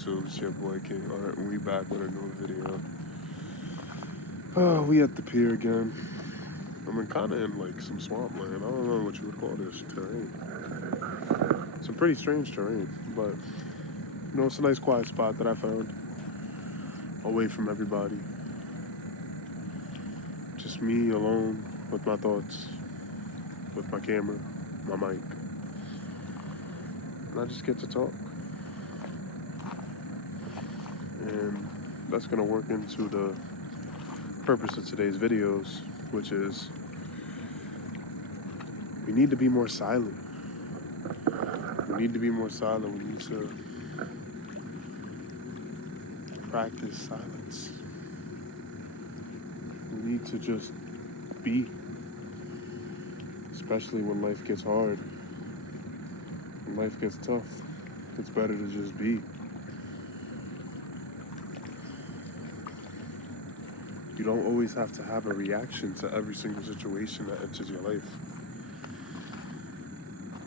YouTube? It's your boy King Art, and we back with a new video. Oh, we at the pier again. Kind of in like some swampland. I don't know what you would call this terrain. Some pretty strange terrain, but it's a nice quiet spot that I found, away from everybody. Just me alone with my thoughts, with my camera, my mic, and I just get to talk. And that's gonna work into the purpose of today's videos, which is we need to be more silent. We need to be more silent. We need to practice silence. We need to just be, especially when life gets hard, when life gets tough. It's better to just be. You don't always have to have a reaction to every single situation that enters your life.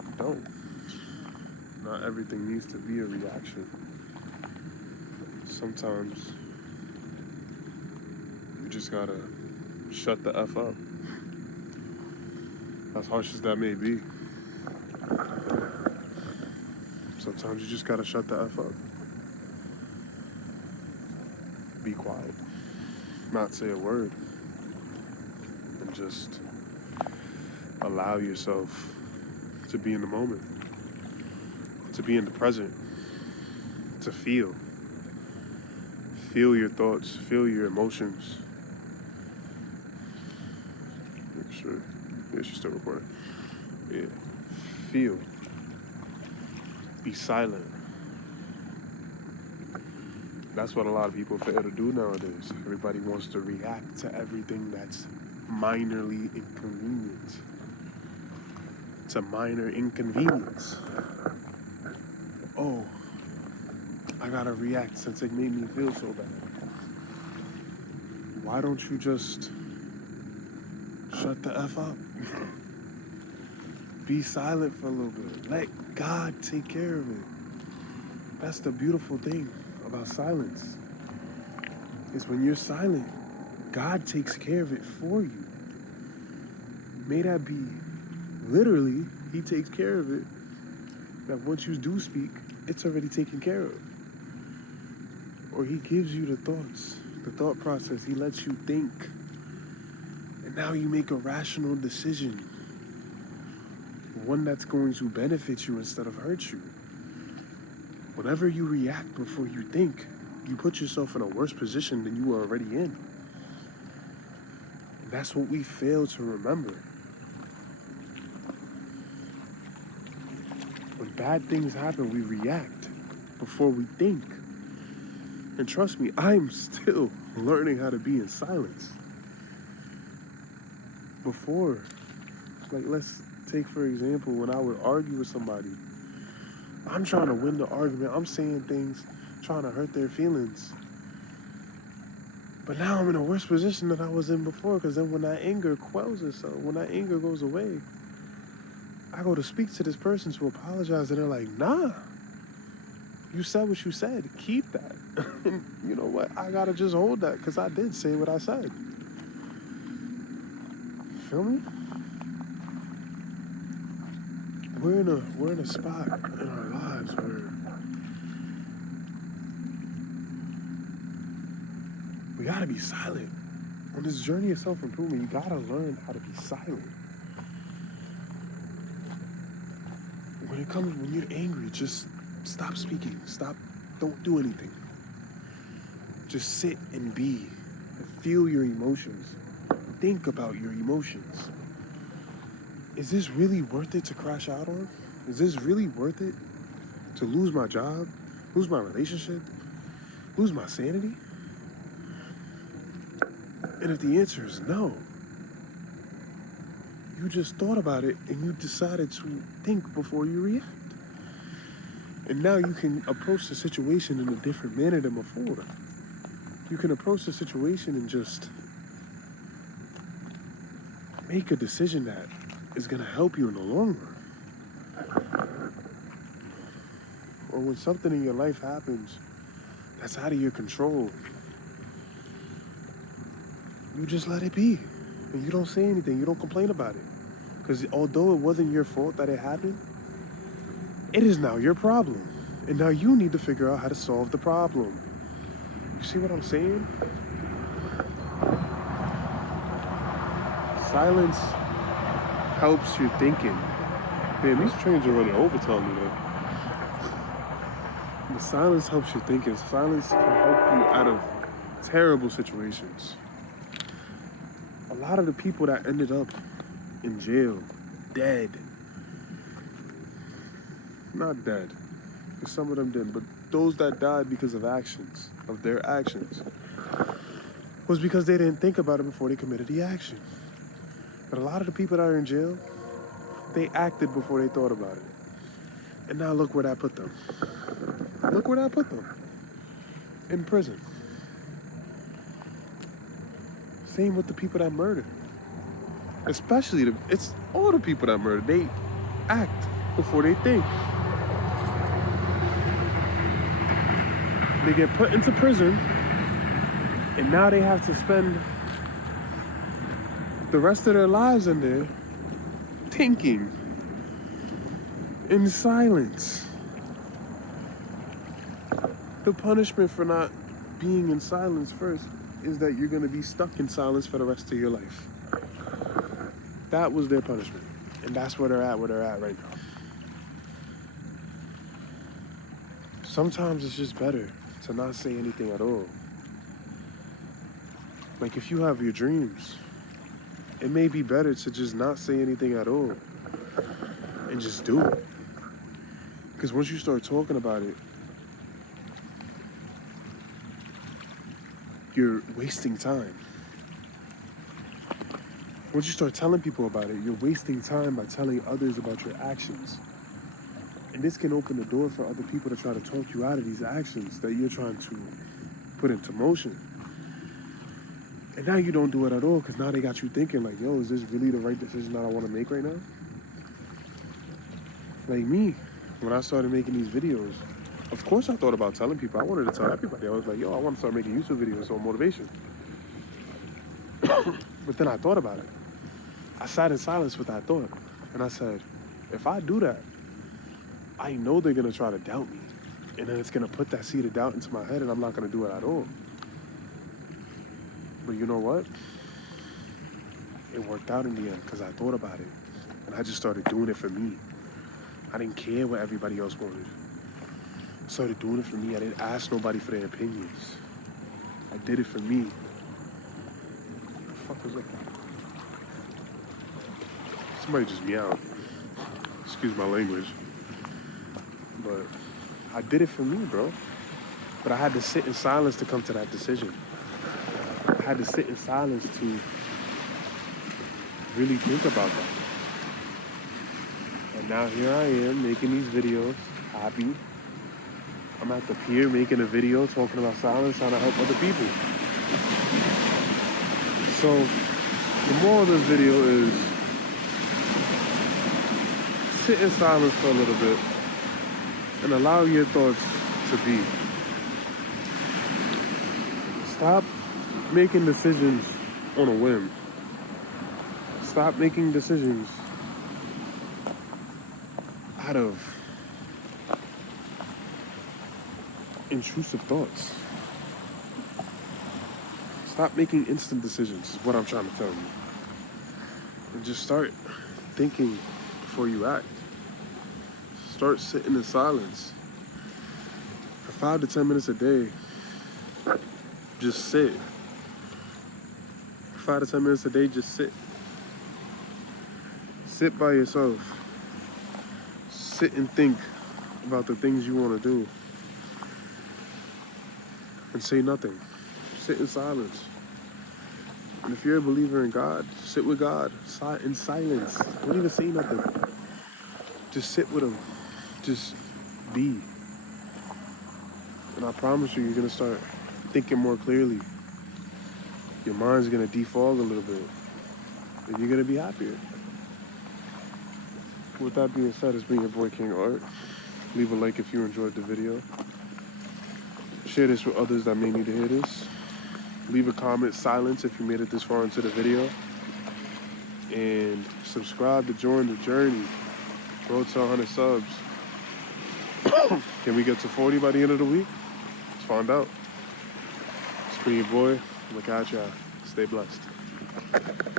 You don't. Not everything needs to be a reaction. Sometimes you just gotta shut the F up. As harsh as that may be. Sometimes you just gotta shut the F up. Be quiet. Not say a word. And just allow yourself to be in the moment. To be in the present. To feel. Feel your thoughts. Feel your emotions. Make sure. Yeah, she's still recording. Yeah. Feel. Be silent. That's what a lot of people fail to do nowadays. Everybody wants to react to everything that's minorly inconvenient. It's a minor inconvenience. Oh, I gotta react since it made me feel so bad. Why don't you just shut the F up? Be silent for a little bit. Let God take care of it. That's the beautiful thing about silence. Is when you're silent, God takes care of it for you. May that be literally, He takes care of it. That once you do speak, it's already taken care of. Or He gives you the thoughts, the thought process. He lets you think. And now you make a rational decision. One that's going to benefit you instead of hurt you. Whenever you react before you think, you put yourself in a worse position than you were already in. And that's what we fail to remember. When bad things happen, we react before we think. And trust me, I'm still learning how to be in silence. Before, like let's take for example, when I would argue with somebody, I'm trying to win the argument. I'm saying things, trying to hurt their feelings. But now I'm in a worse position than I was in before, because then when that anger quells itself, when that anger goes away, I go to speak to this person to apologize, and they're like, nah, you said what you said. Keep that. And you know what? I gotta just hold that, because I did say what I said. Feel me? We're in a spot in our lives where we gotta be silent. On this journey of self-improvement, you gotta learn how to be silent. When you're angry, just stop speaking. Don't do anything. Just sit and be. And feel your emotions. Think about your emotions. Is this really worth it to crash out on? Is this really worth it to lose my job, lose my relationship, lose my sanity? And if the answer is no, you just thought about it and you decided to think before you react. And now you can approach the situation in a different manner than before. You can approach the situation and just make a decision that is going to help you in the long run. Or when something in your life happens that's out of your control, you just let it be. And you don't say anything. You don't complain about it. Because although it wasn't your fault that it happened, it is now your problem. And now you need to figure out how to solve the problem. You see what I'm saying? Silence helps your thinking. Man, these trains are running overtime today. But silence helps your thinking. Silence can help you out of terrible situations. A lot of the people that ended up in jail, dead, not dead, because some of them didn't, but those that died because of their actions, was because they didn't think about it before they committed the action. But a lot of the people that are in jail, they acted before they thought about it. And now look where that put them. Look where that put them. In prison. Same with the people that murder. Especially, it's all the people that murder. They act before they think. They get put into prison, and now they have to spend the rest of their lives in there thinking in silence. The punishment for not being in silence first is that you're going to be stuck in silence for the rest of your life. That was their punishment. And that's where they're at right now. Sometimes it's just better to not say anything at all. Like if you have your dreams, it may be better to just not say anything at all and just do it. Because once you start talking about it, you're wasting time. Once you start telling people about it, you're wasting time by telling others about your actions. And this can open the door for other people to try to talk you out of these actions that you're trying to put into motion. And now you don't do it at all because now they got you thinking like, yo, is this really the right decision that I want to make right now? Like me, when I started making these videos, of course I thought about telling people. I wanted to tell everybody. I was like, yo, I want to start making YouTube videos on motivation. But then I thought about it. I sat in silence with that thought. And I said, if I do that, I know they're going to try to doubt me. And then it's going to put that seed of doubt into my head and I'm not going to do it at all. But you know what? It worked out in the end because I thought about it. And I just started doing it for me. I didn't care what everybody else wanted. I started doing it for me. I didn't ask nobody for their opinions. I did it for me. What the fuck was that? Somebody just meowed. Excuse my language. But I did it for me, bro. But I had to sit in silence to come to that decision. I had to sit in silence to really think about that. And now here I am making these videos, happy. I'm at the pier making a video talking about silence, trying to help other people. So the moral of this video is sit in silence for a little bit and allow your thoughts to be. Stop making decisions on a whim. Stop making decisions out of intrusive thoughts. Stop making instant decisions is what I'm trying to tell you. And just start thinking before you act. Start sitting in silence. For 5 to 10 minutes a day, just sit. For 5 to 10 minutes a day, just sit. Sit by yourself. Sit and think about the things you want to do. And say nothing. Sit in silence. And if you're a believer in God, sit with God in silence. Don't even say nothing. Just sit with Him. Just be. And I promise you, you're going to start thinking more clearly. Your mind's going to defog a little bit. And you're going to be happier. With that being said, it's been your boy King Art. Leave a like if you enjoyed the video. Share this with others that may need to hear this. Leave a comment, silence, if you made it this far into the video. And subscribe to join the journey. Road to 100 subs. Can we get to 40 by the end of the week? Let's find out. It's been your boy. Look out, y'all. Stay blessed.